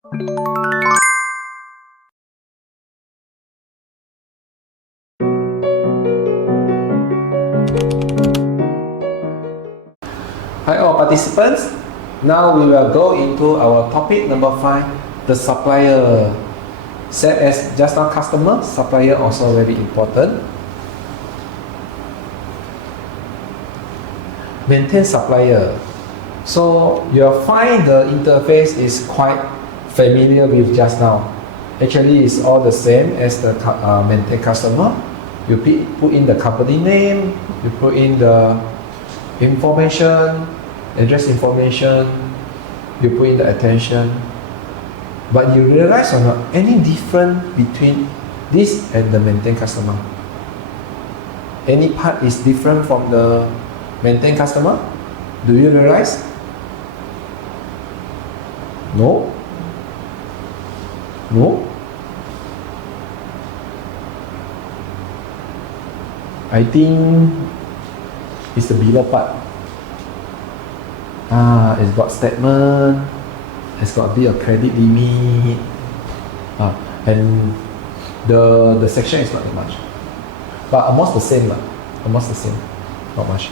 Hi all participants, now we will go into our topic number 5, the supplier. Same as just now customer, supplier also very important. Maintain supplier. So you'll find the interface is quite familiar with just now. Actually it's all the same as the maintain customer. You put in the company name, you put in the information, address information, you put in the attention. But you realize or not, any difference between this and the maintain customer? Any part is different from the maintain customer? Do you realize? No? No? I think it's the below part. It's got statement, it's got a bit of credit limit, and the section is not that much, but almost the same, not much.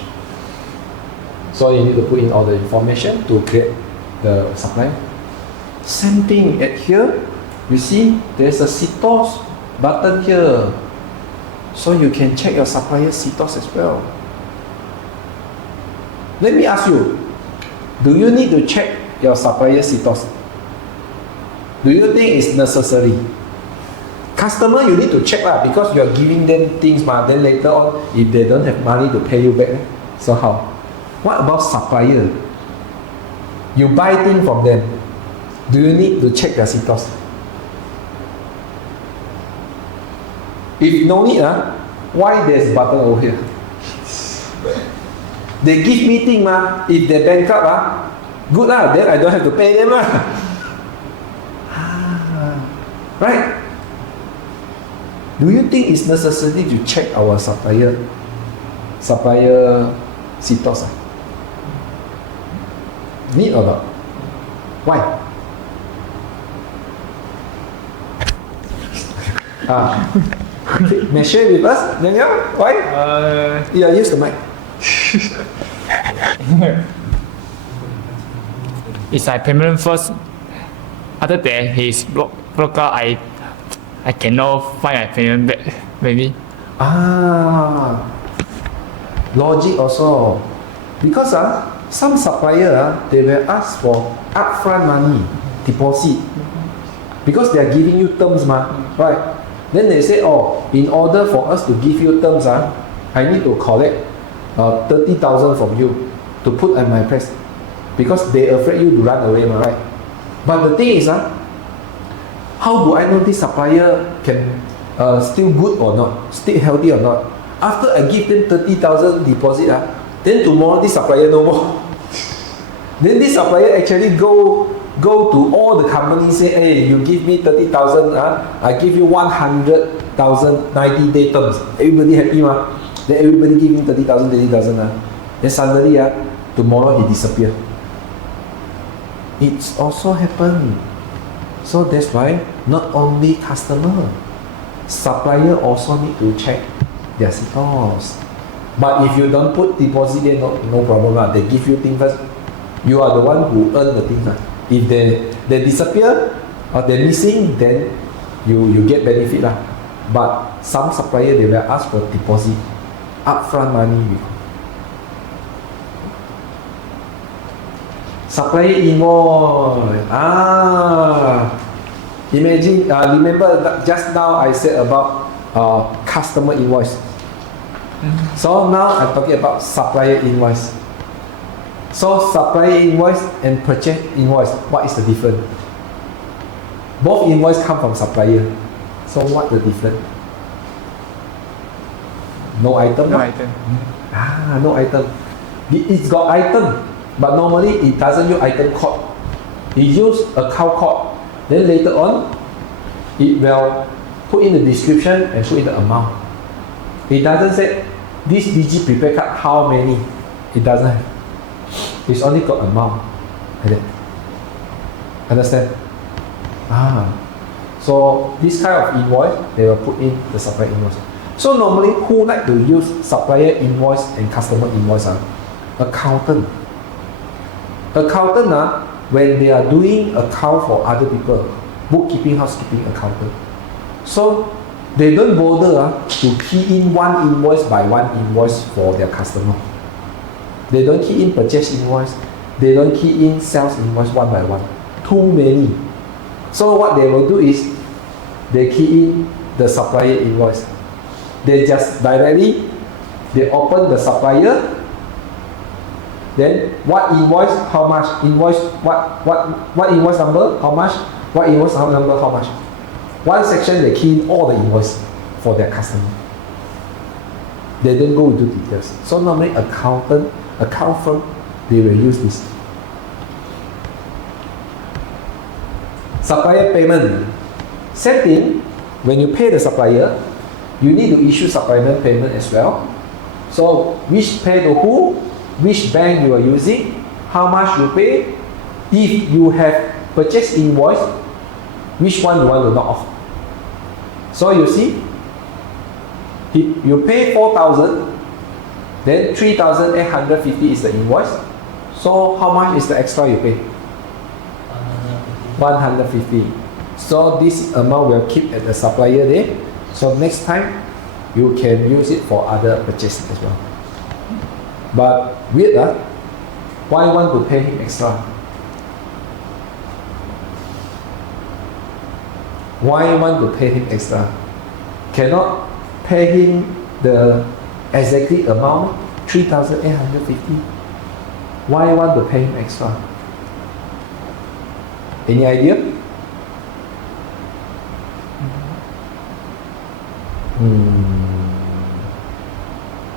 So you need to put in all the information to create the supplier. Same thing at here, you see there's a CTOS button here, so you can check your supplier CTOS as well. Let me ask you, do you need to check your supplier CTOS? Do you think it's necessary? Customer, you need to check lah, because you are giving them things, then later on, if they don't have money to pay you back, so how? What about supplier? You buy things from them. Do you need to check their CTOS? If no need, why there's a button over here? They give me things, if they bankrupt, good lah, then I don't have to pay them lah. Right? Do you think it's necessary to check our supplier CTOS? Need or not? Why? May share with us, Daniel? Why? Yeah, use the mic. It's like payment first. After that, he's broke out. I cannot find my payment back. Maybe. Logic also. Because some supplier they will ask for upfront money, deposit. Because they are giving you terms, right? Then they say, in order for us to give you terms, I need to collect 30,000 from you to put at my place, because they afraid you to run away, right? But the thing is, how do I know this supplier can still good or not, still healthy or not? After I give them 30,000 deposit, then tomorrow this supplier no more. Then this supplier actually go to all the companies, say, hey, you give me 30,000, I give you 100,000 90-day terms. Everybody happy, Then everybody give him 30,000. Then suddenly, tomorrow he disappear. It's also happened. So that's why not only customer, supplier also need to check their CTOS. But if you don't put deposit, then no problem. They give you things first. You are the one who earn the things. If they disappear or they're missing, then you get benefit. But some supplier, they will ask for deposit, upfront money. Supplier invoice. Imagine, remember just now I said about customer invoice. So now I'm talking about supplier invoice. So supplier invoice and purchase invoice, what is the difference? Both invoice come from supplier. So what the difference? No item? No item. No item. It's got item, but normally it doesn't use item code. It use account code. Then later on, it will put in the description and put in the amount. It doesn't say this DG prepaid card how many. It doesn't have. It's only got amount. Like that. Understand? So this kind of invoice, they will put in the supplier invoice. So normally, who like to use supplier invoice and customer invoice? Accountant. Accountant, when they are doing account for other people, bookkeeping, housekeeping, accountant. So they don't bother to key in one invoice by one invoice for their customer. They don't key in purchase invoice. They don't key in sales invoice one by one. Too many. So what they will do is, they key in the supplier invoice. They just directly, they open the supplier. Then what invoice, how much? Invoice, what invoice number, how much? What invoice number, how much? One section they key in all the invoice for their customer. They don't go into details. So normally account firm, they will use this. Supplier payment. Same thing, when you pay the supplier, you need to issue supplier payment as well. So which pay to who, which bank you are using, how much you pay. If you have purchase invoice, which one you want to knock off. So you see, if you pay 4,000, then 3,850 is the invoice. So how much is the extra you pay? 150. So this amount will keep at the supplier there. So next time you can use it for other purchases as well. But weird, why want to pay him extra? Why want to pay him extra? Cannot pay him the exactly amount, 3,850. Why want to pay him extra? Any idea?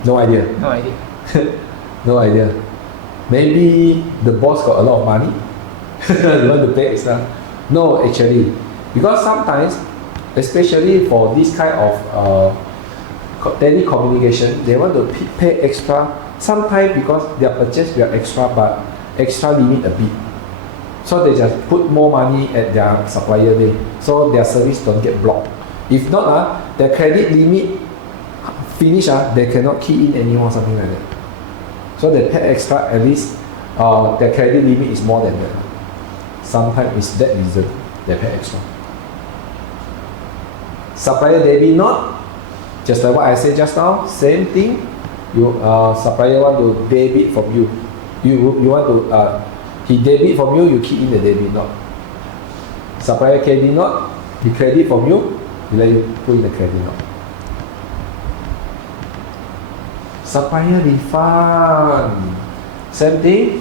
No idea. No idea. No idea. Maybe the boss got a lot of money. You want to pay extra? No, actually, because sometimes, especially for this kind of telecommunication, they want to pay extra. Sometimes because their purchase will extra, but extra limit a bit. So they just put more money at their supplier there, so their service don't get blocked. If not, their credit limit finish, they cannot key in anymore, something like that. So they pay extra, at least their credit limit is more than that. Sometimes it's that reason they pay extra. Supplier debit note, just like what I said just now, same thing. You supplier want to debit from you. You want to he debit from you, you key in the debit note. Supplier credit note, he credit from you, he let you put in the credit note. Supplier refund, same thing.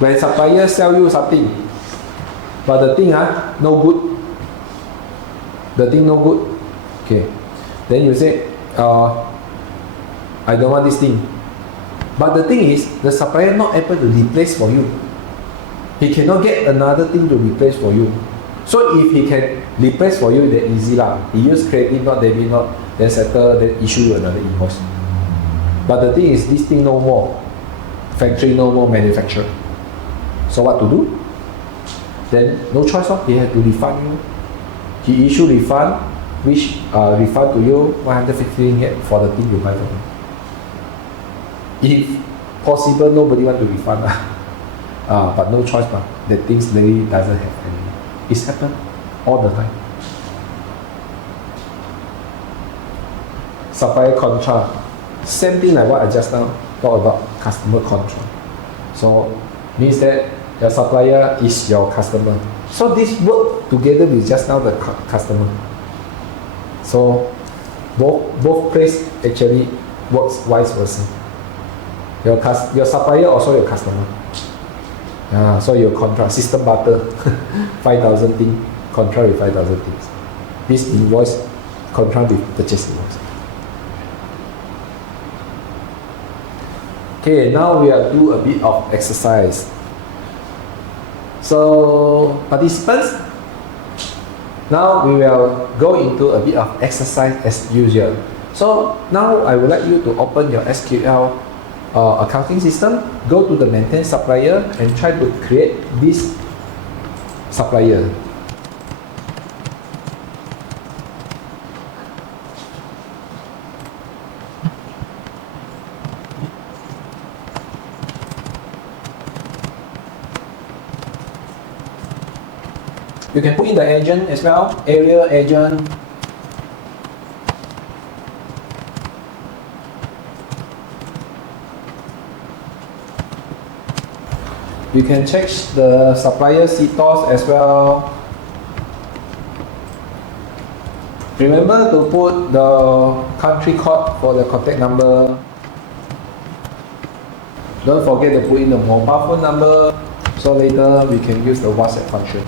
When supplier sell you something, but the thing no good, the thing no good, okay, then you say I don't want this thing, but the thing is the supplier not able to replace for you. He cannot get another thing to replace for you. So if he can replace for you, then easy lah. He use credit note, debit note, then settle, then issue you another invoice. But the thing is, this thing no more. Factory no more manufacturer. So what to do? Then no choice, he had to refund you. He issue refund, which refund to you 150 ringgit for the thing you buy from him. If possible, nobody want to refund. But no choice, the things really doesn't have any. It's happened all the time. Supplier contract, same thing like what I just now talked about, customer contract. So means that your supplier is your customer. So this work together with just now the customer. So both place actually works vice versa. Your supplier also your customer. So your contract, system barter, 5,000 thing, contract with 5,000 things. This invoice, contract with purchase invoice. Okay, now we will do a bit of exercise. So participants, now we will go into a bit of exercise as usual. So now I would like you to open your SQL accounting system, go to the maintain supplier and try to create this supplier. You can put in the agent as well, area agent. You can check the supplier CTOS as well. Remember to put the country code for the contact number. Don't forget to put in the mobile phone number, so later we can use the WhatsApp function.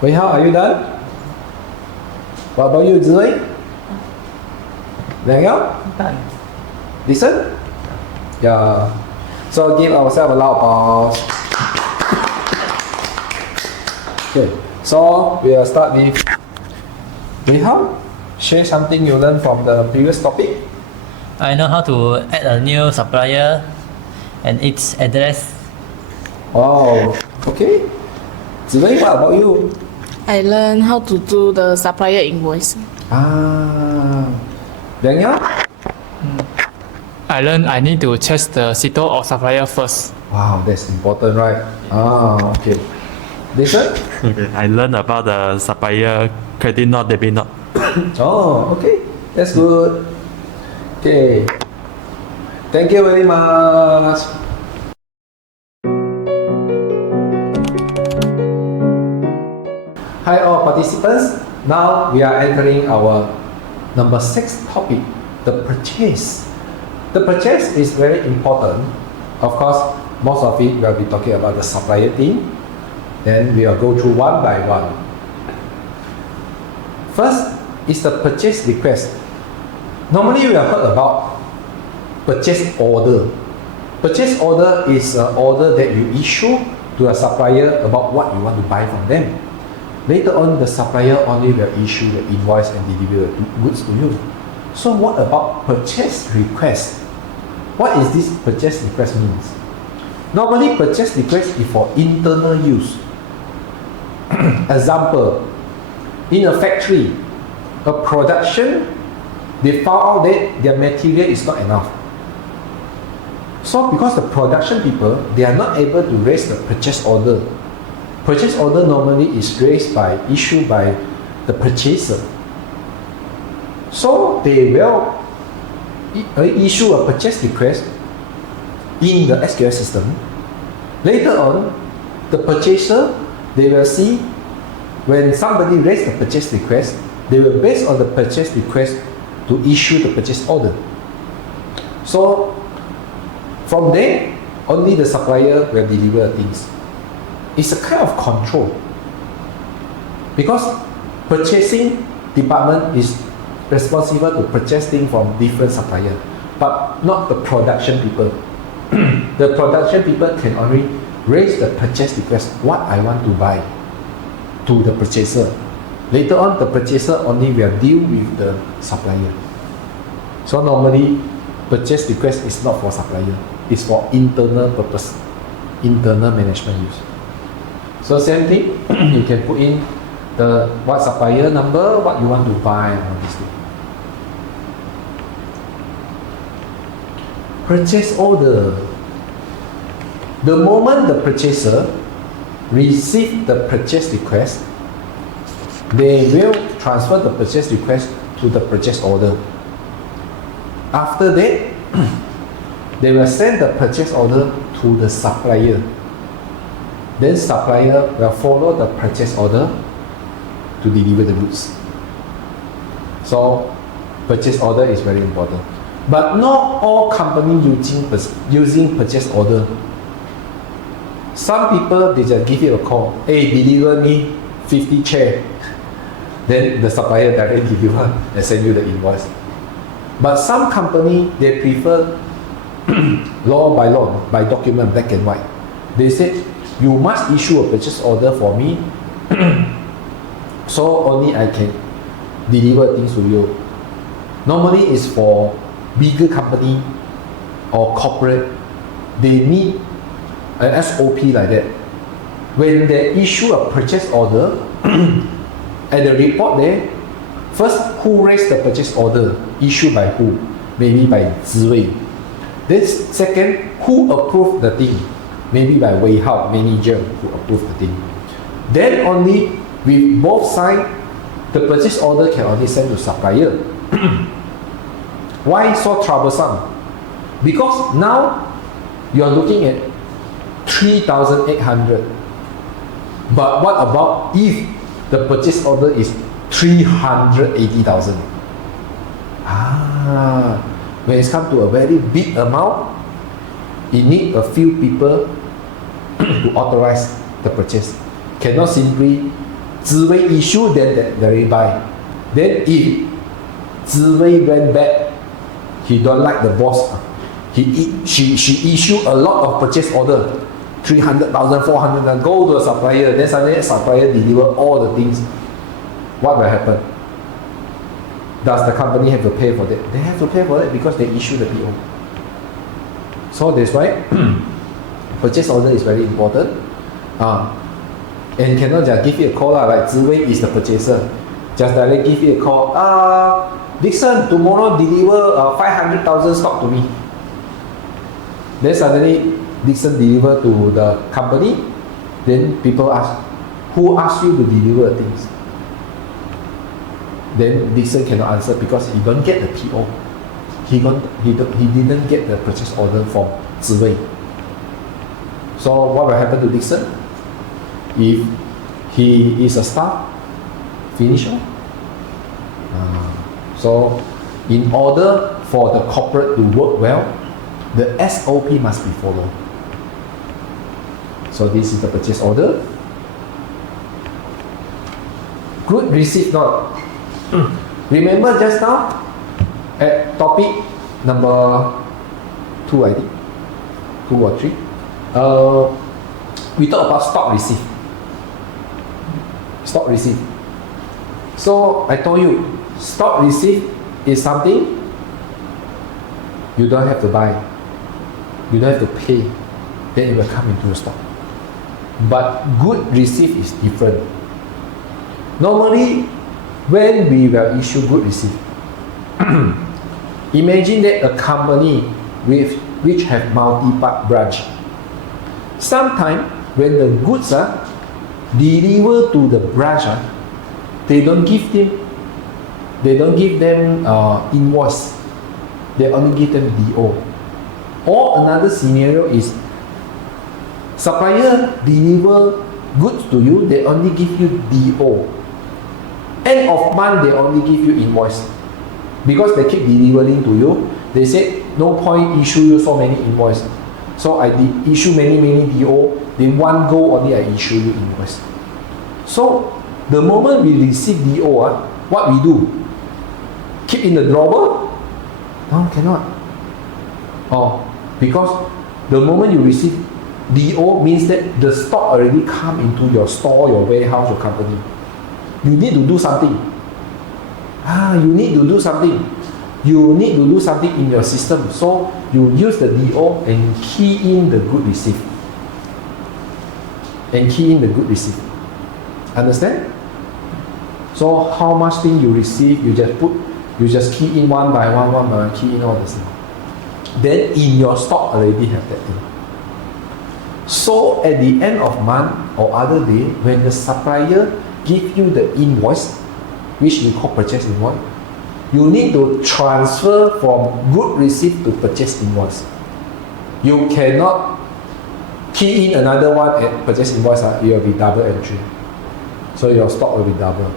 Wei Hao, are you done? What about you, Zui? Daniel? Done. Listen? Yeah. So give ourselves a loud applause. Okay. So we'll start with Wei Hao. Share something you learned from the previous topic. I know how to add a new supplier and its address. Oh, okay. Zui, what about you? I learned how to do the supplier invoice. Ah, Daniel? I learned I need to check the CTO or supplier first. Wow, that's important, right? Ah, okay. Listen? Okay, I learned about the supplier credit note, debit note. Oh, okay. That's good. Okay. Thank you very much. Hi all participants. Now we are entering our number 6 topic, the purchase. The purchase is very important. Of course, most of it we'll be talking about the supplier team. Then we will go through one by one. First is the purchase request. Normally we have heard about purchase order. Purchase order is an order that you issue to a supplier about what you want to buy from them. Later on, the supplier only will issue the invoice and deliver the goods to you. So what about purchase request? What is this purchase request means? Normally, purchase request is for internal use. Example, in a factory, a production, they found out that their material is not enough. So because the production people, they are not able to raise the purchase order. Purchase order normally is issued by the purchaser. So they will issue a purchase request in the SQL system. Later on, the purchaser, they will see when somebody raise the purchase request, they will base on the purchase request to issue the purchase order. So from there, only the supplier will deliver things. It's a kind of control, because purchasing department is responsible to purchase things from different suppliers, but not the production people. The production people can only raise the purchase request, what I want to buy, to the purchaser. Later on, the purchaser only will deal with the supplier. So normally, purchase request is not for supplier, it's for internal purpose, internal management use. So same thing, you can put in the what supplier number, what you want to buy, and all this thing. Purchase order. The moment the purchaser receive the purchase request, they will transfer the purchase request to the purchase order. After that, they will send the purchase order to the supplier. Then supplier will follow the purchase order to deliver the goods. So purchase order is very important. But not all companies using purchase order. Some people, they just give you a call, hey, deliver me 50 chair. Then the supplier directly deliver and send you the invoice. But some company, they prefer law, by document, black and white. They said, you must issue a purchase order for me, so only I can deliver things to you. Normally it's for bigger company or corporate. They need an SOP like that. When they issue a purchase order, at the report there, first who raised the purchase order? Issued by who? Maybe by Ziwei. Then second, who approved the thing? Maybe by Wei Hao, manager, who approved the thing. Then only with both sides, the purchase order can only send to supplier. Why so troublesome? Because now you are looking at 3,800. But what about if the purchase order is 380,000? When it's come to a very big amount, it need a few people to authorize the purchase. Cannot simply Ziwei issue, then they buy. Then if Ziwei went back, he don't like the boss, she issue a lot of purchase order, 300,000, 400,000, go to a supplier, then suddenly a supplier deliver all the things. What will happen? Does the company have to pay for that? They have to pay for it because they issue the PO. So that's why purchase order is very important. And cannot just give you a call like Ziwei is the purchaser. Just directly give you a call. Dixon, tomorrow deliver 500,000 stock to me. Then suddenly Dixon deliver to the company. Then people ask, who asked you to deliver things? Then Dixon cannot answer because he don't get the PO. He didn't get the purchase order from Ziwei. So what will happen to Dixon? If he is a staff, finish off. So in order for the corporate to work well, the SOP must be followed. So this is the purchase order. Good receipt note. Remember just now at topic number 2, I think 2 or 3, we talked about stock receipt. Stock receipt. So I told you, stock receipt is something you don't have to buy, you don't have to pay, then it will come into your stock. But good receipt is different. Normally, when we will issue good receipt, imagine that a company which have multi-part branch. Sometimes when the goods are delivered to the branch, they don't give them invoice. They only give them DO. Or another scenario is supplier deliver goods to you, they only give you DO. End of month, they only give you invoice. Because they keep delivering to you, they say no point issue you so many invoice. So I issue many DO, then one go only I issue you invoice. So the moment we receive DO, what we do? Keep in the drawer? No, cannot. Because the moment you receive DO means that the stock already come into your store, your warehouse, your company. You need to do something. You need to do something. You need to do something in your system. So you use the DO and key in the good receipt. Understand? So how much thing you receive, you just key in one by one, key in all the things. Then in your stock already have that thing. So at the end of month or other day, when the supplier give you the invoice, which we call purchase invoice, you need to transfer from good receipt to purchase invoice. You cannot key in another one at purchase invoice, it will be double entry. So your stock will be double.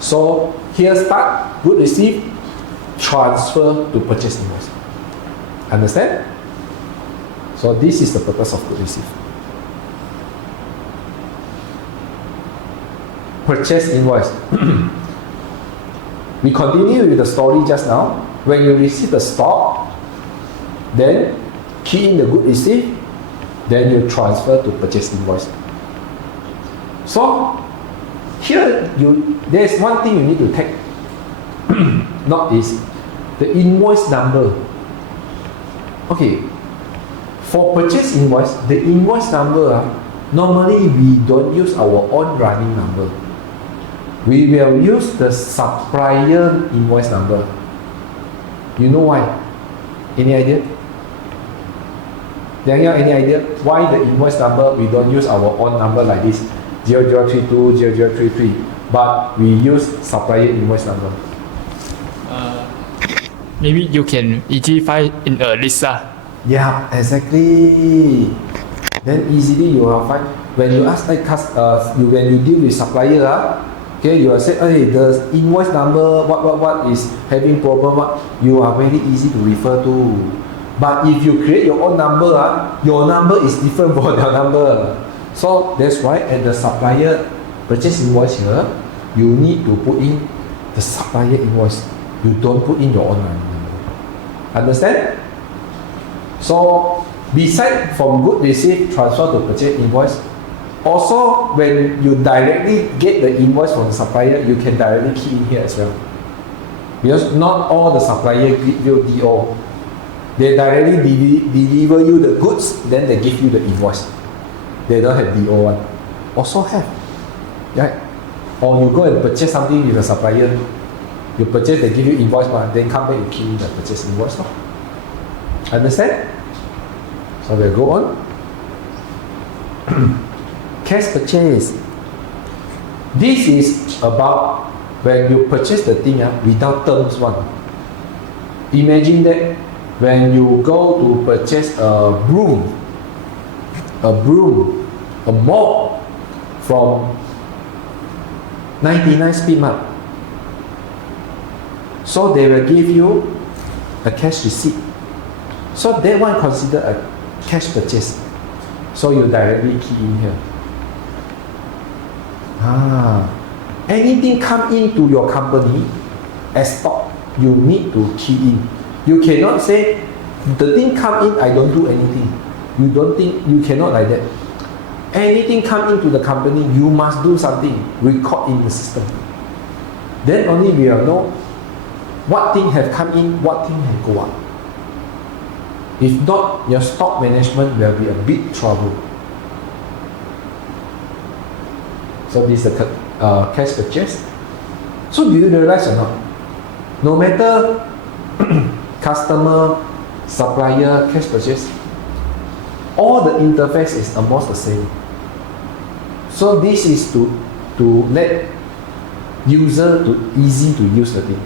So here start good receipt, transfer to purchase invoice. Understand? So this is the purpose of good receipt. Purchase invoice. We continue with the story just now. When you receive the stock, then key in the good receipt, then you transfer to purchase invoice. So here there's one thing you need to take note is the invoice number. Okay, for purchase invoice, the invoice number, normally we don't use our own running number. We will use the supplier invoice number. You know why? Any idea? Daniel, any idea why the invoice number we don't use our own number like this 0032 0033, but we use supplier invoice number? Maybe you can easily find in a list. Yeah, exactly. Then easily you will find when you ask when you deal with supplier, okay, you will say, hey, the invoice number what is having problem, you are very easy to refer to. But if you create your own number, your number is different from their number. So that's why at the supplier purchase invoice here, you need to put in the supplier invoice. You don't put in your own number. Understand? So beside from good receipt transfer to purchase invoice, also when you directly get the invoice from the supplier, you can directly key in here as well. Because not all the supplier give you DO. They directly deliver you the goods, then they give you the invoice. They don't have DO one. Also have. Right? Or you go and purchase something with a supplier. You purchase, they give you invoice, then come back and key in the purchase invoice. Understand? So we'll go on. Cash purchase. This is about when you purchase the thing without terms one. Imagine that when you go to purchase a broom, a mop from 99 Speed Mart. So they will give you a cash receipt. So that one considered a cash purchase. So you directly key in here. Anything come into your company as stock, you need to key in. You cannot say the thing come in, I don't do anything. You cannot like that. Anything come into the company, you must do something, record in the system. Then only we will know what thing have come in, what thing have go out. If not, your stock management will be a big trouble. So this is the cash purchase. So do you realize or not? No matter customer, supplier, cash purchase, all the interface is almost the same. So this is to let user to easy to use the thing.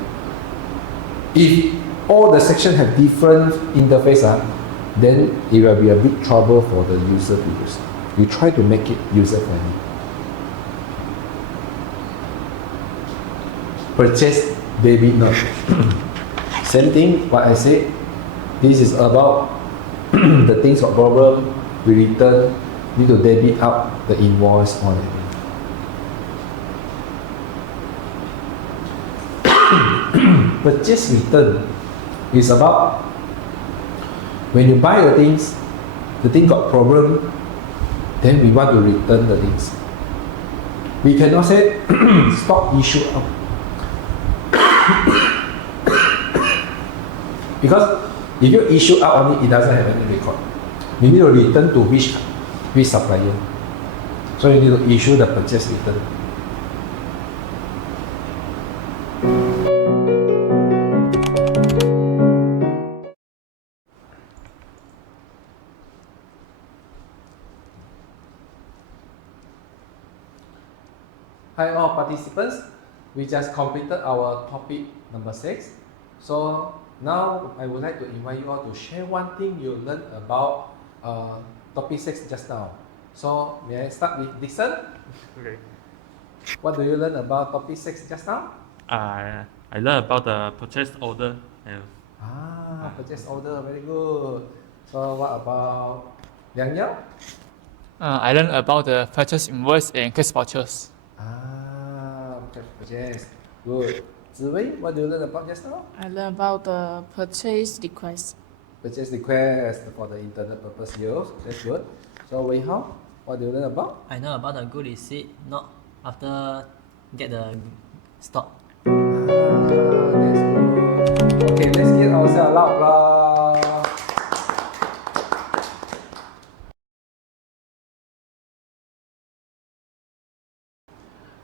If all the sections have different interface, then it will be a big trouble for the user to use. You try to make it user friendly. Purchase debit note. Same thing what I said. This is about the things got problem, we return, need to debit out the invoice on it. Purchase return is about when you buy the things, the thing got problem, then we want to return the things. We cannot say stock issue out. Because if you issue out only, it doesn't have any record. You need to return to which supplier. So you need to issue the purchase return. Hi all participants, we just completed our topic number 6. So now I would like to invite you all to share one thing you learned about topic 6 just now. So may I start with Dixon? Okay. What do you learn about topic 6 just now? I learned about the purchase order. Purchase order, very good. So what about Liang Yao? I learned about the purchase invoice and cash vouchers. Purchase, good. Ziwei, what do you learn about just now? I learned about the purchase request. Purchase request for the internal purpose use, that's good. So Wei Hao, what do you learn about? I know about the good receipt, not after get the stock. That's good. Okay, let's give ourselves a loud applause.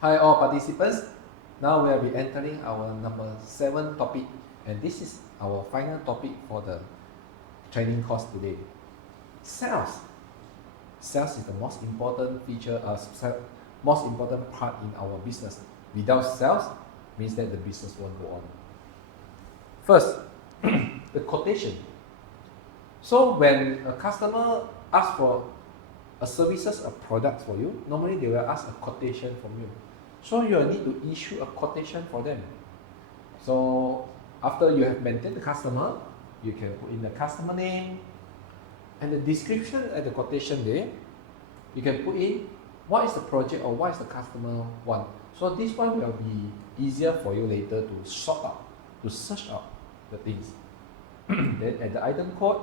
Hi all participants, Now we'll be entering our number 7 topic, and this is our final topic for the training course today. Sales. Sales is the most important feature, most important part in our business. Without sales, means that the business won't go on. First, the quotation. So when a customer asks for a services, a product for you, normally they will ask a quotation from you. So you will need to issue a quotation for them. So after you have maintained the customer, you can put in the customer name and the description at the quotation there. You can put in what is the project or what is the customer want. So this one will be easier for you later to sort out, to search out the things. Then at the item code,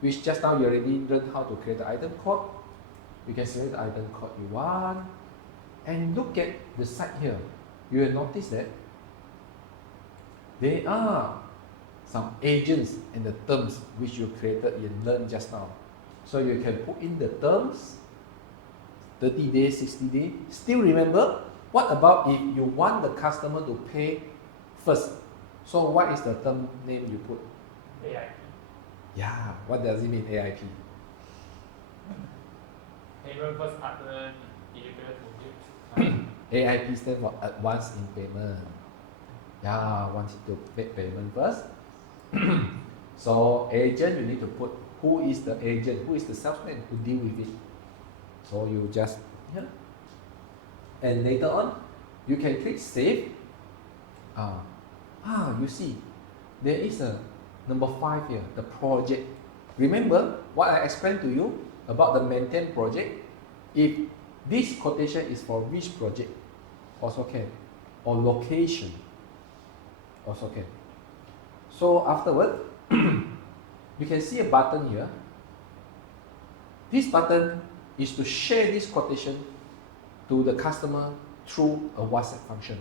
which just now you already learned how to create the item code, you can select the item code you want and look at the side here. You will notice that there are some agents and the terms which you created and learned just now. So you can put in the terms, 30 days, 60 days. Still remember, what about if you want the customer to pay first? So what is the term name you put? AIP. Yeah, what does it mean, AIP? Payment first other delivery to you. AIP stands for advance in payment. Yeah, want you to make payment first. So agent, you need to put who is the agent, who is the salesman who deal with it. So you just, yeah. And later on, you can click save. You see, there is a number 5 here, the project. Remember what I explained to you about the maintain project? If this quotation is for which project, also can, or location, also can. So afterward, you can see a button here. This button is to share this quotation to the customer through a WhatsApp function,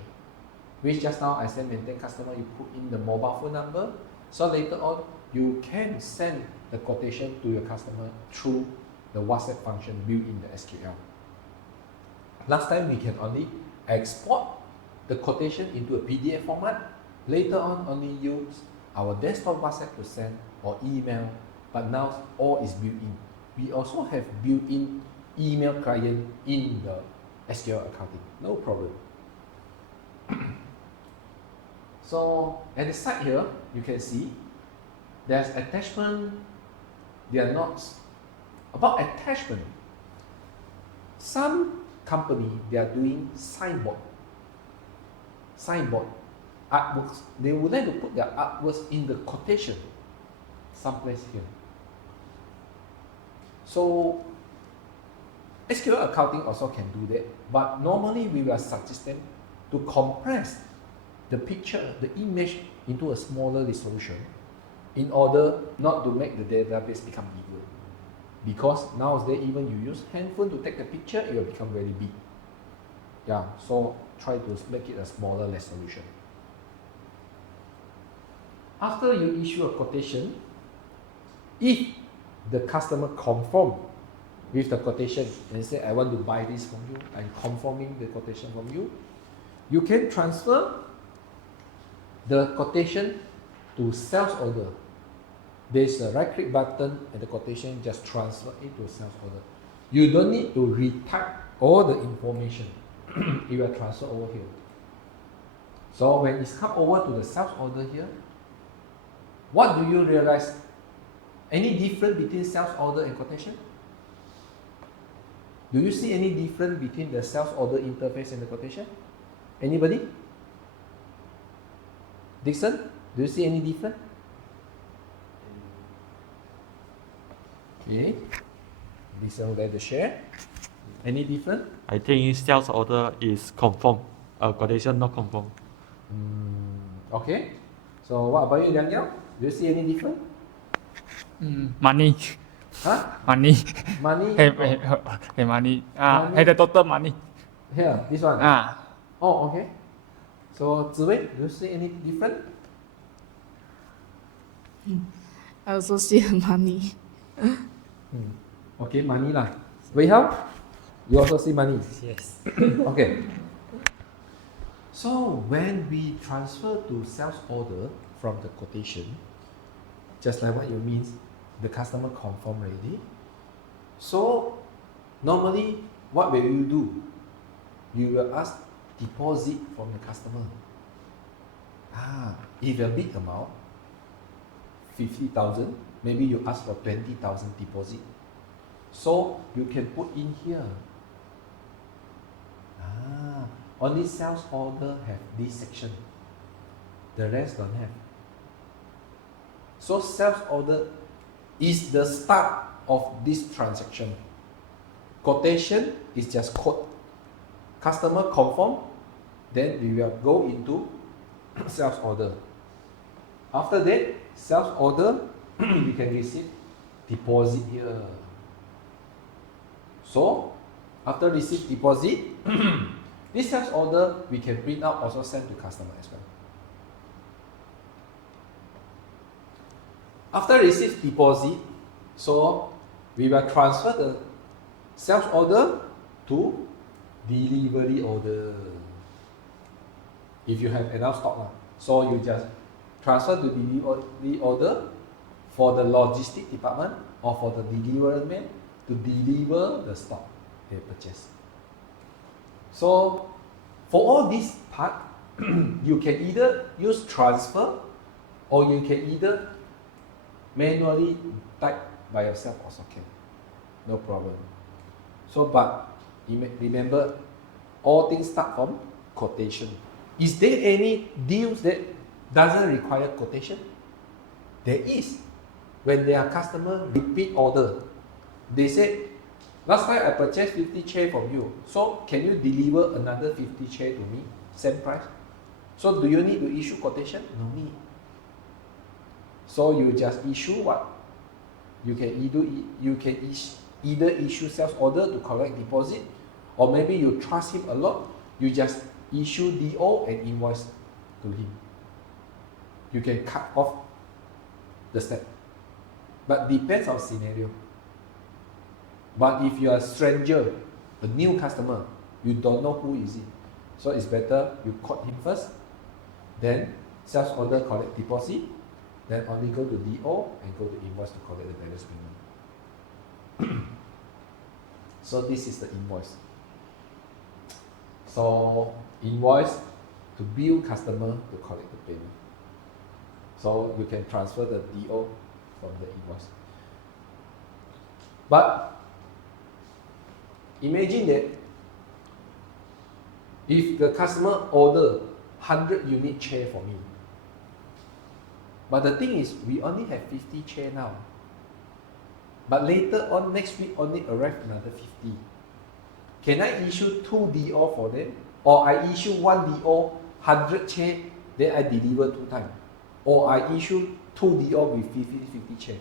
which just now I said maintain customer, you put in the mobile phone number. So later on, you can send the quotation to your customer through the WhatsApp function built in the SQL. Last time we can only export the quotation into a PDF format. Later on, only use our desktop WhatsApp to send or email, but now all is built in. We also have built-in email client in the SQL accounting, no problem. So at the side here, you can see there's attachment, there are notes. About attachment, some company, they are doing signboard, artworks. They would like to put their artworks in the quotation, someplace here. So SQL accounting also can do that, but normally we will suggest them to compress the picture, the image into a smaller resolution in order not to make the database become bigger. Because nowadays even you use handphone to take the picture, it will become very big. Yeah, so try to make it a smaller resolution. After you issue a quotation, if the customer confirm with the quotation and say, I want to buy this from you, I'm confirming the quotation from you, you can transfer the quotation to sales order. There's a right click button and the quotation just transfer into a sales order. You don't need to retype all the information. It will transfer over here. So when it's come over to the sales order here, what do you realize? Any difference between sales order and quotation? Do you see any difference between the sales order interface and the quotation? Anybody? Dixon, do you see any difference? Okay. Dixon would like to share. Any difference? I think sales order is confirm, quotation not confirm. Okay. So what about you, Daniel? Do you see any difference? Money. Huh? Money. Money? Hey, money. Money. Hey, the total money. Here, this one. Ah. Oh, okay. So Ziwei, do you see any difference? I also see the money. Okay, money lah. Wei Hao, you also see money. Yes. Okay. So when we transfer to sales order from the quotation, just like what you mean, the customer confirm already. So normally, what will you do? You will ask deposit from the customer. If a big amount, 50,000, maybe you ask for 20,000 deposit. So you can put in here. Only sales order have this section. The rest don't have. So sales order is the start of this transaction. Quotation is just quote. Customer confirm, then we will go into sales order. After that, sales order, we can receive deposit here. So after receive deposit, this sales order we can print out, also send to customer as well. After receive deposit, so we will transfer the sales order to delivery order. If you have enough stock, so you just transfer to delivery order for the logistic department or for the delivery man to deliver the stock they purchase. So for all this part, you can either use transfer or you can either manually type by yourself also can. No problem. So but remember, all things start from quotation. Is there any deals that doesn't require quotation? There is. When their customer repeat order, they say, last time I purchased 50 chair from you, so can you deliver another 50 chair to me, same price? So do you need to issue quotation? No need. So you just issue what? You can either issue sales order to collect deposit, or maybe you trust him a lot, you just issue DO and invoice to him. You can cut off the step. But depends on scenario. But if you are a stranger, a new customer, you don't know who is it. So it's better you quote him first, then sales order collect deposit, then only go to DO and go to invoice to collect the balance payment. So this is the invoice. So invoice to bill customer to collect the payment. So you can transfer the DO from the invoice. But imagine that if the customer order 100 unit chair for me, but the thing is we only have 50 chair now, but later on next week only arrive another 50. Can I issue 2 DO for them? Or I issue 1 DO, 100 chair, then I deliver 2 times? Or I issue 2 DO with 50 chair?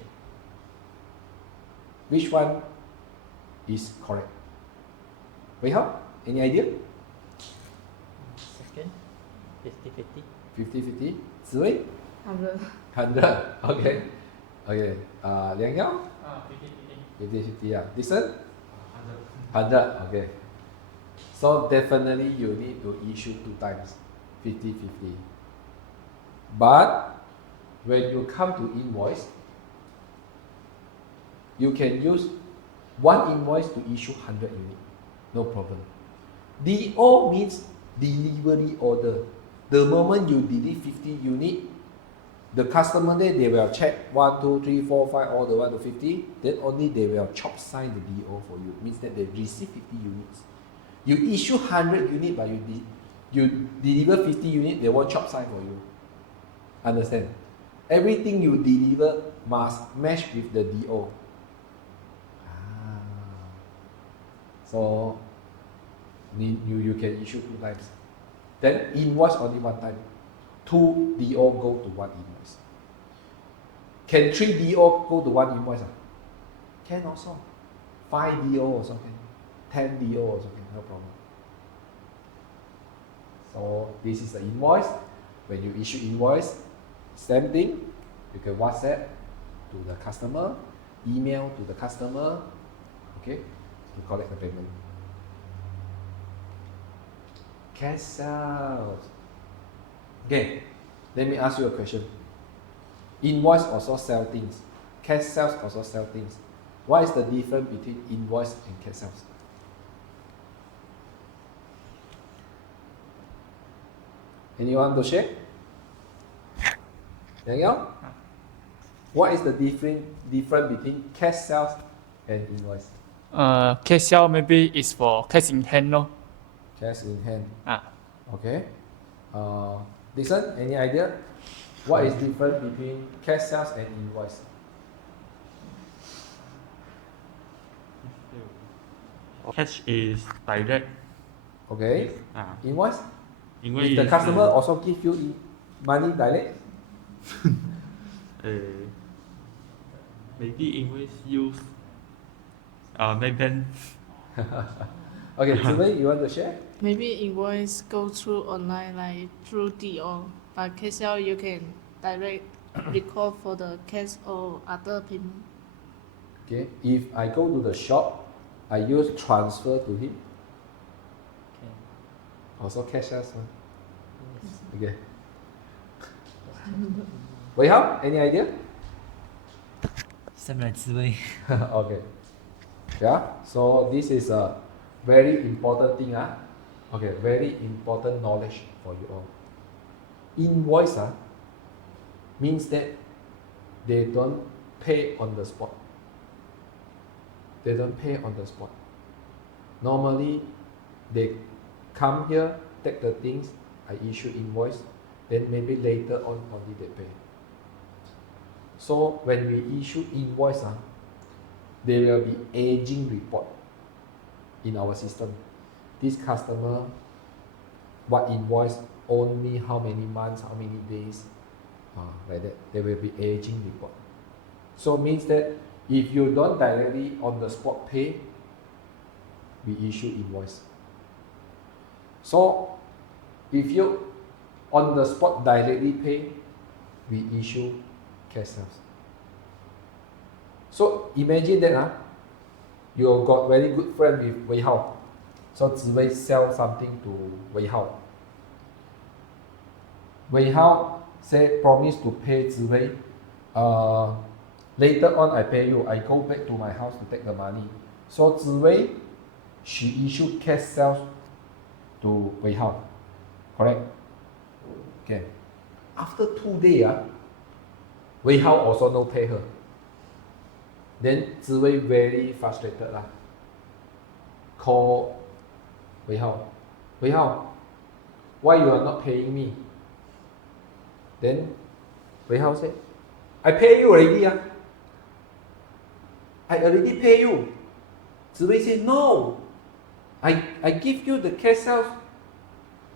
Which one is correct? Wei Hao, any idea? Second, 50-50. 50-50. Zi Wei? 100. 100. Okay. Okay. Liang Yao? 50-50. 50-50. Yeah. This one? 100. Okay. So definitely you need to issue 2 times. 50-50. But when you come to invoice, you can use 1 invoice to issue 100 units. No problem. DO means delivery order. The moment you deliver 50 units, the customer there, they will check 1, 2, 3, 4, 5, all the 1 to 50. Then only they will chop sign the DO for you. Means that they receive 50 units. You issue 100 units, but you deliver 50 units, they won't chop sign for you. Understand? Everything you deliver must match with the DO. So you can issue 2 times. Then invoice only 1 time. 2 DO go to 1 invoice. Can 3 DO go to 1 invoice? Can also. 5 DO also can. 10 DO also can, no problem. So this is the invoice. When you issue invoice, same thing. You can WhatsApp to the customer, email to the customer, okay, to collect the payment. Cash sales. Okay, let me ask you a question. Invoice also sell things. Cash sales also sell things. What is the difference between invoice and cash sales? Anyone to share? Daniel? What is the difference between cash sales and invoice? Cash sale maybe is for cash in hand, no? Cash in hand. Ah, Okay. Listen, any idea? What is different between cash sales and invoice? Cash is direct. Okay. Ah, Invoice? invoice If the is, customer also give you money direct? maybe invoice use maybe Okay, Zhiwei, you want to share? Maybe invoice go through online like through DO, but cash out you can direct record for the cash or other payment. Okay. If I go to the shop, I use transfer to him. Also cash sales. Okay. Wei Hao, any idea? Same like Ziwei. Okay. Yeah. So this is a very important thing. Okay, very important knowledge for you all. Invoice means that they don't pay on the spot. They don't pay on the spot. Normally, they come here, take the things, I issue invoice, then maybe later on only they pay. So when we issue invoice, there will be aging report in our system. This customer, what invoice, only how many months, how many days, like that. There will be aging report. So means that if you don't directly on the spot pay, we issue invoice. So if you on the spot directly pay, we issue cash sales. So imagine that you got very good friend with Wei Hao. So Ziwei sell something to Wei Hao. Wei Hao say promise to pay Ziwei. Later on I pay you. I go back to my house to take the money. So Ziwei, she issue cash sales to Wei Hao. Correct? Okay. After 2 days, Wei Hao also no pay her. Then Ziwei very frustrated call Wei Hao. Wei Hao, why you are not paying me? Then Wei Hao said, I pay you already. I already pay you. Ziwei said, no. I give you the cash sales,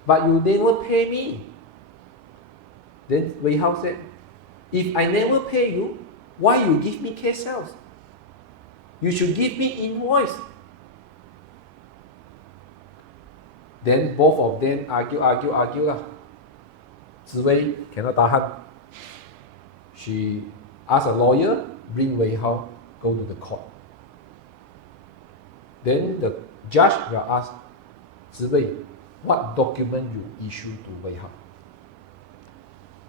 but you never pay me. Then Wei Hao said, if I never pay you, why you give me cash sales? You should give me invoice. Then both of them argue lah. Ziwei cannot tahan. She asked a lawyer, bring Wei Hao, go to the court. Then the judge will ask Ziwei, what document you issue to Wei Hao?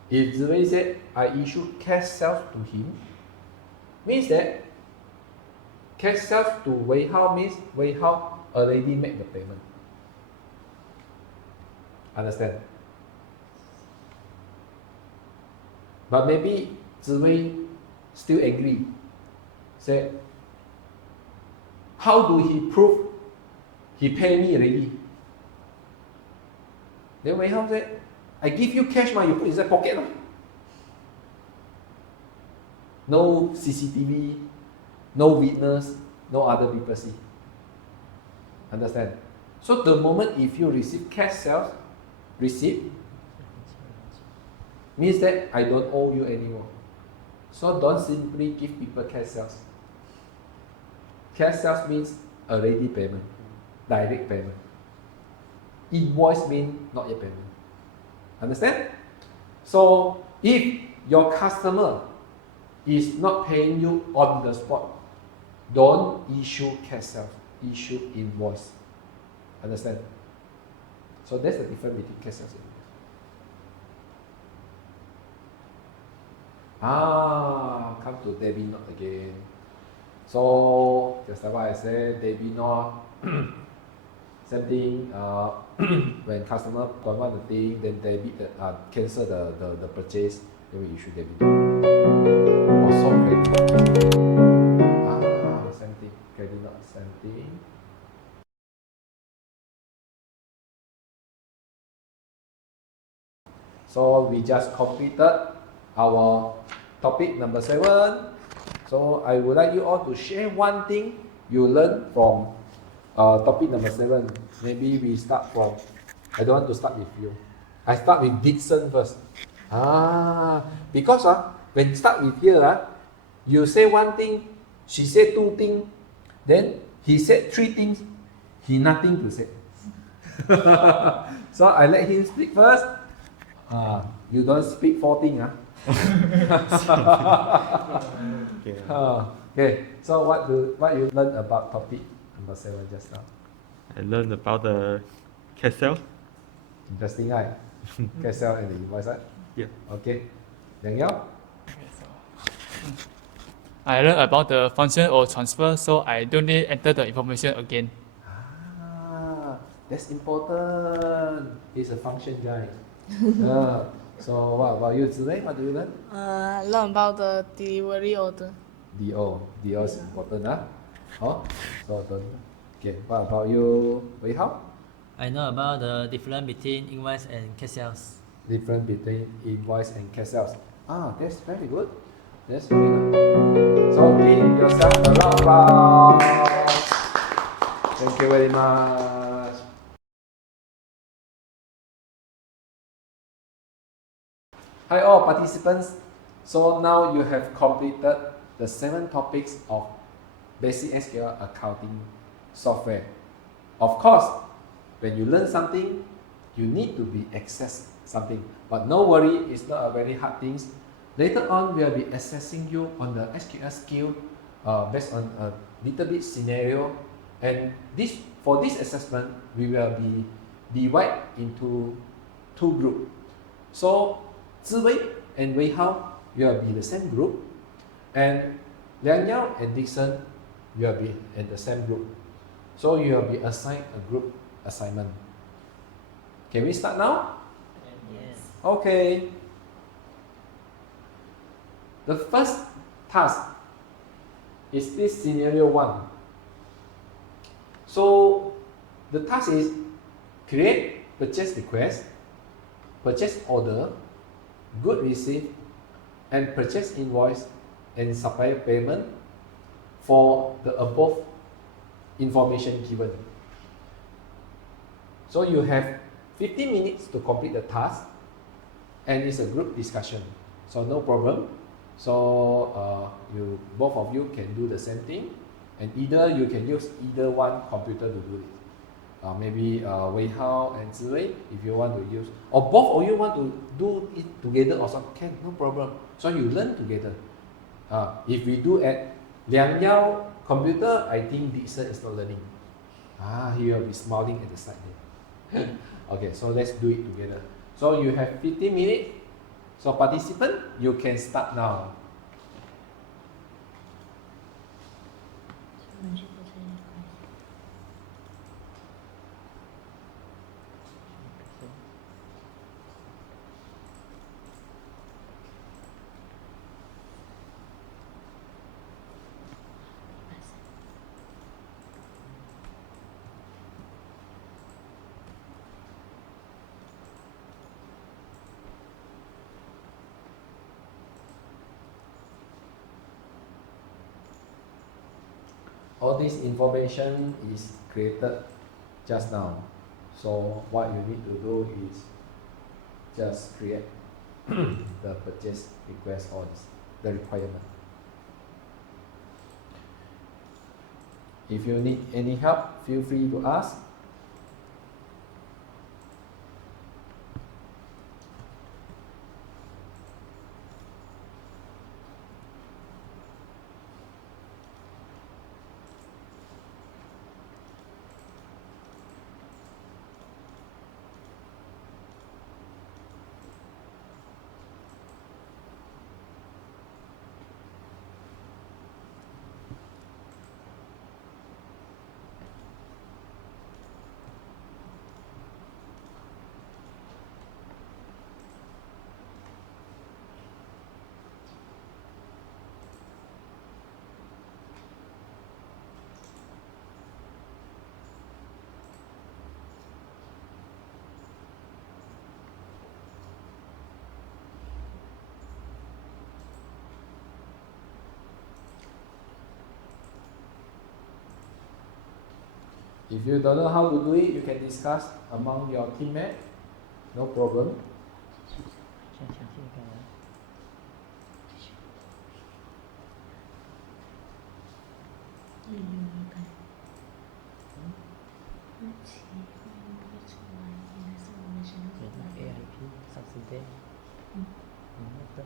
If Ziwei said, I issue cash sales to him, means that cash sales to Wei Hao means Wei Hao already made the payment. Understand? But maybe Ziwei still angry. Say, how do he prove he pay me already? Then Wei Hao said, I give you cash, you put inside pocket. No CCTV, no witness, no other people see. Understand? So the moment if you receive cash sales, receipt, means that I don't owe you anymore. So don't simply give people cash sales. Cash sales means already payment, direct payment. Invoice means not yet payment. Understand? So if your customer is not paying you on the spot, don't issue cash sales, issue invoice. Understand? So that's the difference between cash sales and invoice. Come to debit note again. So just like what I said, debit note, same thing. When customer don't want the thing, then debit cancel the purchase, then we issue debit note. Also credit note. Same thing. Credit note, same thing. So we just completed our topic number 7. So I would like you all to share one thing you learned from topic number 7. Maybe we start from, I don't want to start with you. I start with Dixon first. Because when start with here, you say one thing, she said 2 things, then he said 3 things, he nothing to say. So I let him speak first. You don't speak 4 things. Okay. So what you learned about topic number 7 just now? I learned about the cash sale. Interesting, right? Cash sale and the invoice, right? Yeah. Okay. Yang Yao? I learned about the function or transfer, so I don't need to enter the information again. That's important. He's a function guy. So what about you, Zilei? What do you learn? Learn about the delivery order. DO is important, so don't. Okay, what about you, Wei Hao? I know about the difference between invoice and cash sales. Difference between invoice and cash sales. That's very good. That's very good. So give yourself a round of applause. Thank you very much. Hi all participants. So now you have completed the 7 topics of basic SQL accounting software. Of course, when you learn something, you need to be access something. But no worry, it's not a very hard thing. Later on, we'll be assessing you on the SQL skill based on a little bit scenario. And for this assessment, we will be divided into 2 groups. So Ziwei and Wei Hao will be the same group, and Liang Yao and Dixon will be in the same group. So you will be assigned a group assignment. Can we start now? Yes. Okay. The first task is this scenario 1. So the task is create purchase request, purchase order, good receipt, and purchase invoice and supplier payment for the above information given. So you have 15 minutes to complete the task, and it's a group discussion, so no problem. So both of you can do the same thing, and either you can use either one computer to do it. Maybe Wei Hao and Ziwei, if you want to use, or both of you want to do it together also can, no problem. So you learn together. If we do at Liang Yao computer, I think Dixon is not learning. He will be smiling at the side there. Okay, so let's do it together. So you have 15 minutes. So participant, you can start now. All this information is created just now. So what you need to do is just create the purchase request or the requirement. If you need any help, feel free to ask. If you don't know how to do it, you can discuss among your teammate. No problem. 先抢这个。AIP subsidy. 没得。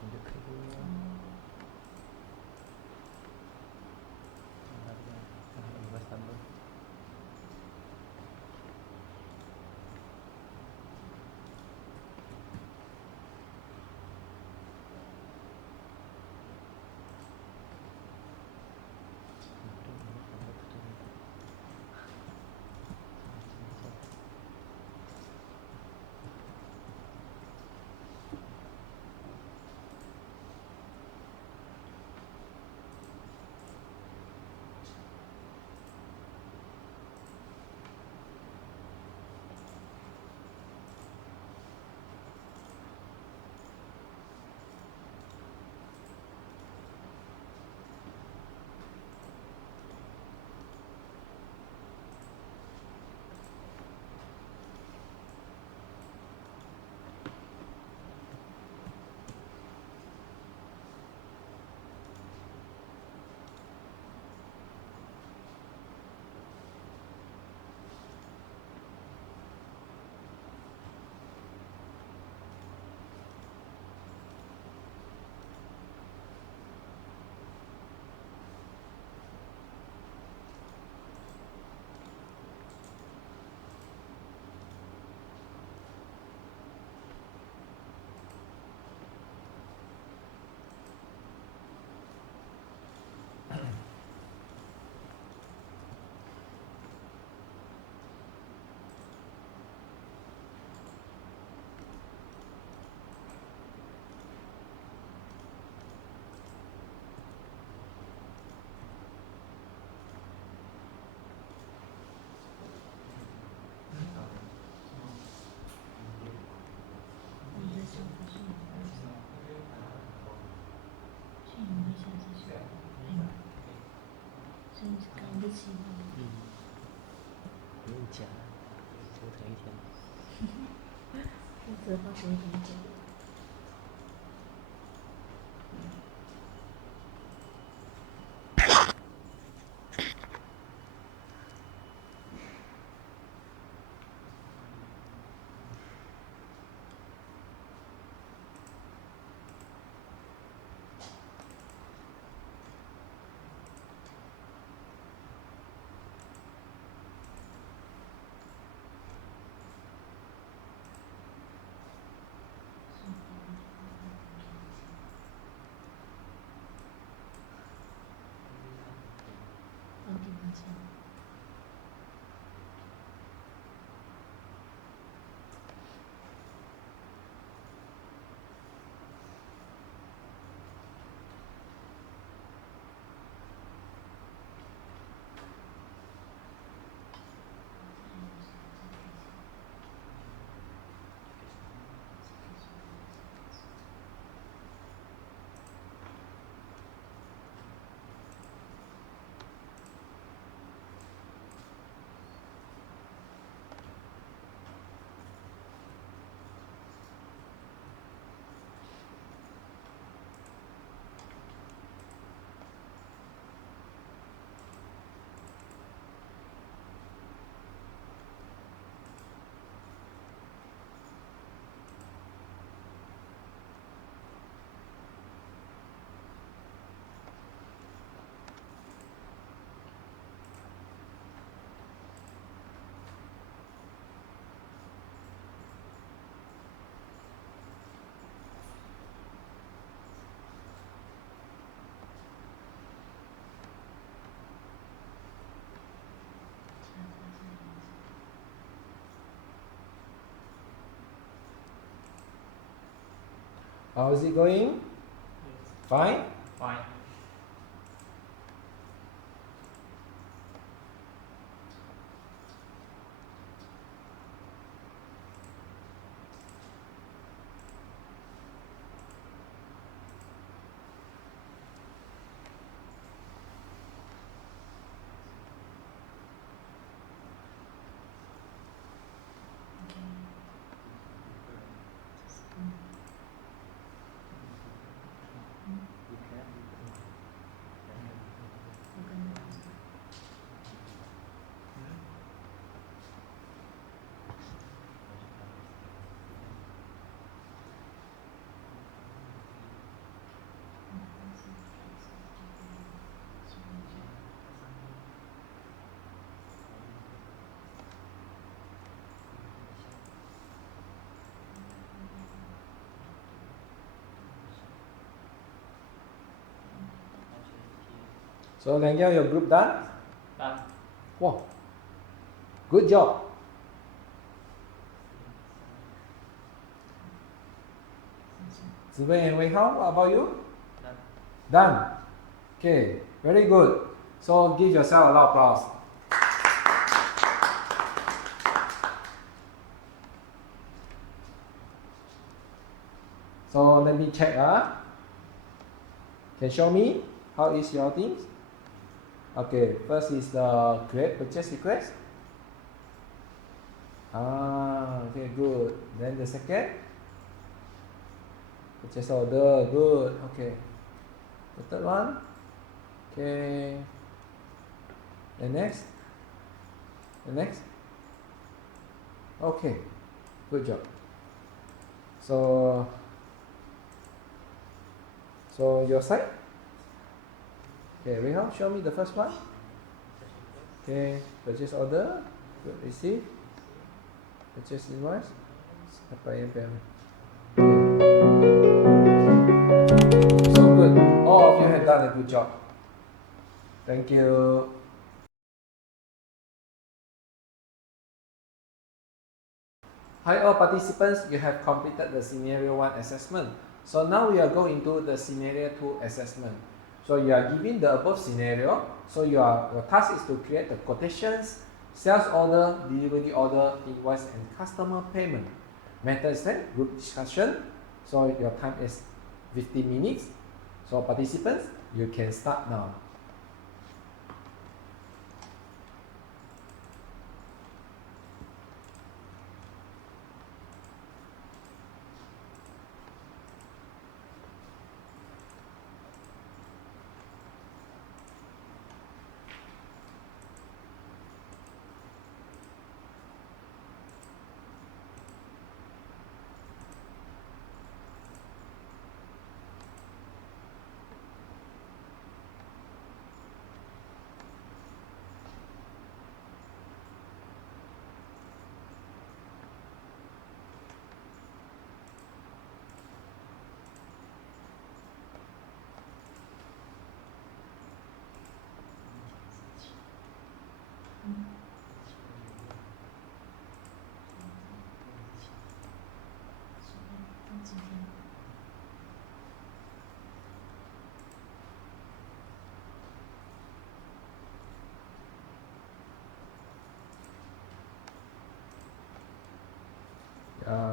你就可以。invest number.不用讲，折腾一天。我只花钱很久。How is it going? Fine? Fine. So Liang Yao, your group done? Done. Wow. Good job. Ziwei and Wei Hao, what about you? Done. Done. Okay, very good. So give yourself a lot of applause. So let me check. Can show me how is your things? Okay, first is the create purchase request. Okay, good. Then the second, purchase order, good. Okay. The third one, okay. The next, okay, good job. So your side, okay. Rehan, show me the first one. Okay, purchase order, good. Receive, purchase invoice, supplier payment. So good. All of you have done a good job. Thank you. Hi all participants, you have completed the scenario 1 assessment. So now we are going to the scenario 2 assessment. So you are given the above scenario. So your task is to create the quotations, sales order, delivery order, invoice and customer payment. Method is that group discussion. So your time is 15 minutes. So participants, you can start now.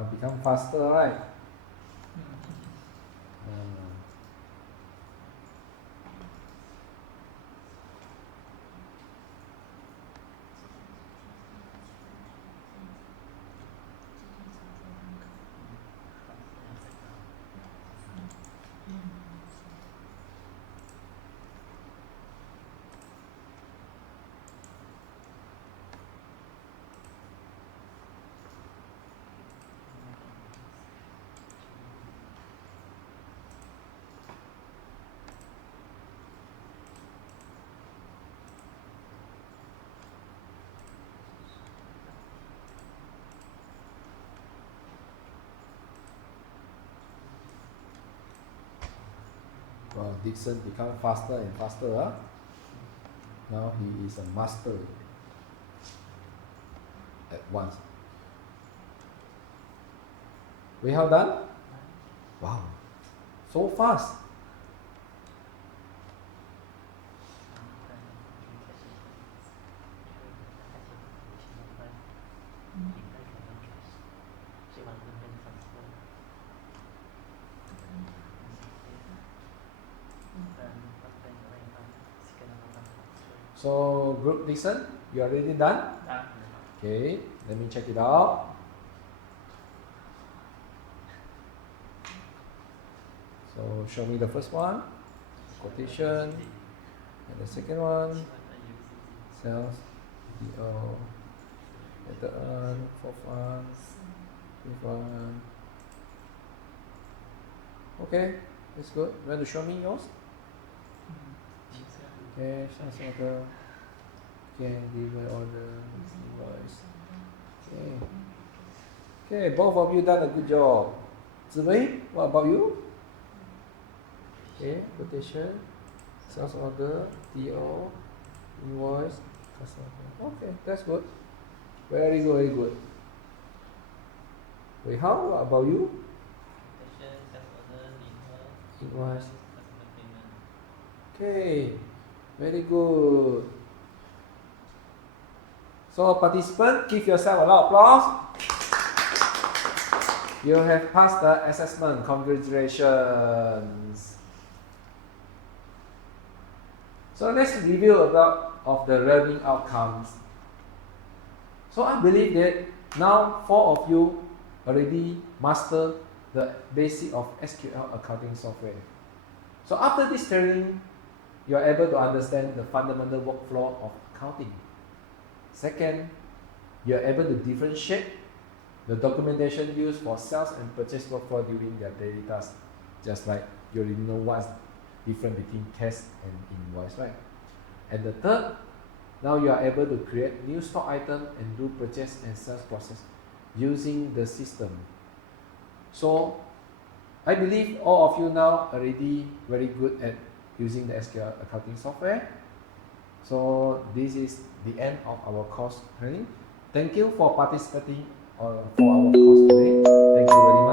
Become faster, right? Well, Dixon become faster and faster. Now he is a master at once. We have done? Wow, so fast. So group Dixon, you are already done? Done. Okay, let me check it out. So show me the first one, quotation, and the second one, sales, PO, and the third fourth one, fifth one. Okay, that's good. You want to show me yours? Okay, sales order. Okay, delivery order, invoice. Okay. Okay, both of you done a good job. Ziwei, what about you? Okay, quotation, Sales order, TO, invoice, customer. Okay, that's good. Very good, very good. Wait, how about you? Invoice. Okay, very good. So participant, give yourself a lot of applause. You have passed the assessment. Congratulations. So let's review about of the learning outcomes. So I believe that now 4 of you already master the basic of SQL accounting software. So after this training, you are able to understand the fundamental workflow of accounting. Second, you are able to differentiate the documentation used for sales and purchase workflow during their daily tasks. Just like you already know what's different between cash and invoice, right? And the third, now you are able to create new stock item and do purchase and sales process using the system. So I believe all of you now already very good at using the SQL accounting software. So this is the end of our course training. Thank you for participating for our course today. Thank you very much.